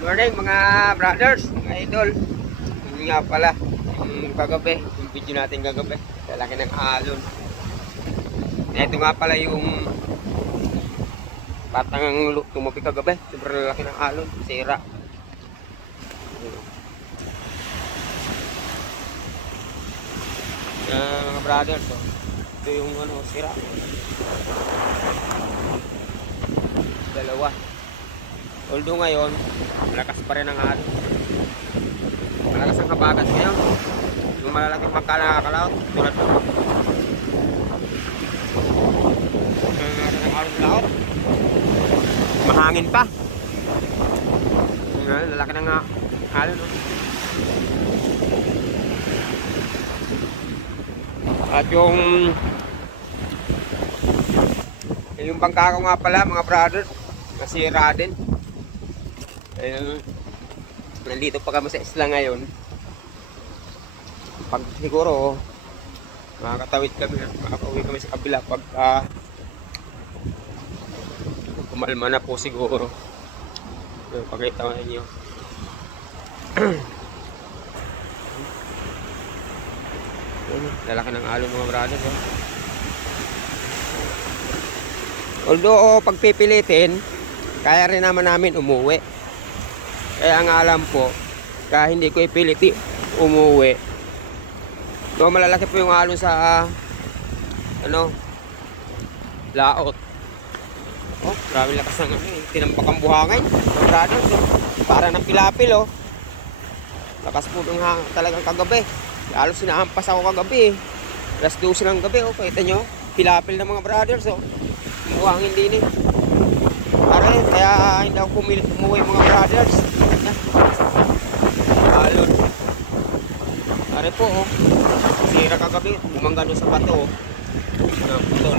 Morning mga brothers, mga idol. Yun nga pala, yung kagabi, yung video natin kagabi, lalaki ng alon. Ito nga pala yung batang tumabi kagabi, sobrang lalaki ng alon, sira. Mga brothers, oh. Ito yung sira. Dalawa. Although ngayon, malakas pa rin ang alon. Malakas ang habagat ngayon. Yung malalaking bangka na nakakalaot, tulad ko. Ang alon laot. Mahangin pa. Lalaki na nga alon. No? At yung bangka ko nga pala mga brothers, nasira din. Ayun, nandito pa kami sa isla ngayon. Pag siguro makakatawid kami, makakauwi kami sa kabila pag kumalma na po siguro. Pakita ko ninyo. Lalaki ng alon mga brothers. Oh. Although pagpipilitin, kaya rin naman namin umuwi. Kaya ang alam po, kaya hindi ko ipiliti umuwi. So malalaki po yung alon sa laot. Oh, grabe lakas ng tinampak ang buhangin. Mga brothers, oh. Para ng pilapil, oh. Lakas po ng talagang kagabi. Lalo sinahampas ako kagabi, eh. Alas 12 ng gabi, oh. Kita nyo, pilapil ng mga brothers, oh. Buhangin din, eh. Kaya hindi ako pumilit umuwi mga brothers. Alon. Pare po, oh. Sira kagabi, bumangga sa bato, oh. Putol.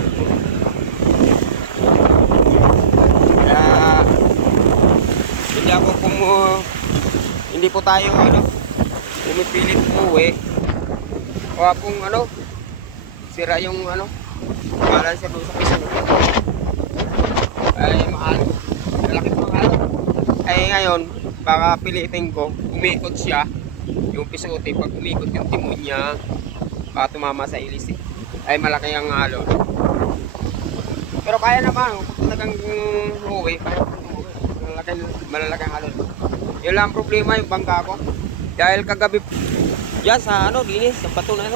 Kaya hindi po tayo pumipilit umuwi. O kung sira yung balance doon sa pisang. Ay mahal. Malaki po ang ay ngayon, baka pilitin ko, umikot siya. Yung pisote, pag umikot yung timon niya, baka tumama sa ilis. Ay malaki ang alon. Pero kaya naman, kung talagang umuwi, kaya malalaki ang alon. Yun lang ang problema yung bangka ko. Dahil kagabi, yan sa dinis, sa bato na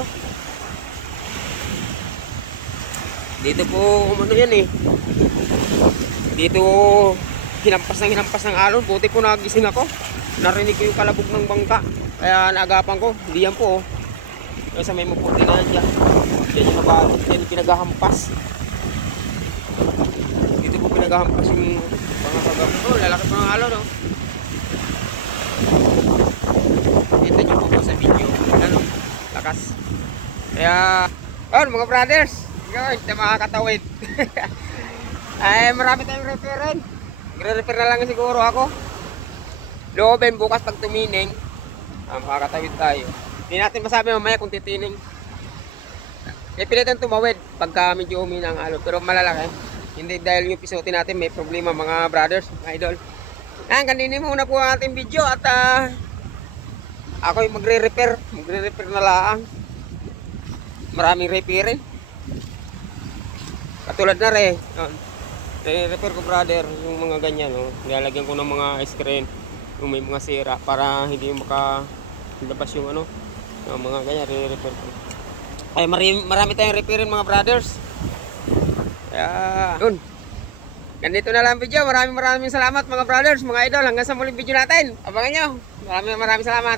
Dito po, yan eh. Dito, hinampas ng alon. Buti po nagising ako. Narinig ko yung kalabog ng bangka. Kaya naagapan ko. Hindi yan po, oh. Kaya sa may maputi na yan dyan. Yan yung nabagot. Yan yung pinagahampas. Dito po pinagahampas yung mga kagabi. Oh, lalaki pa ng alon, oh. Kita nyo po sa video. Lakas. Kaya, mga brothers. Hindi makakatawid. Ay, marami tayong referent. Nagre-refer na lang siguro ako. Loobin bukas pag tumining. Makakatawid tayo. Hindi natin masabi mamaya kung titining. Pilitan tumawid pagka medyo humina ang alon. Pero malalaki. Hindi dahil yung pisote natin may problema mga brothers, mga idol. Ganinin muna po ang ating video at ako yung magre-repair na lang. Maraming repairin. Katulad na rin. Re-repair ko brother yung mga ganyan, no. Nilalagyan ko ng mga screen yung may mga sira para hindi makalabas yung yung mga ganyan, re-repair ko. Ay marami tayong repairin mga brothers. Kaya yun. Ganito na lang video. Maraming salamat mga brothers, mga idol. Hanggang sa muling video natin. Abangan nyo. Maraming salamat.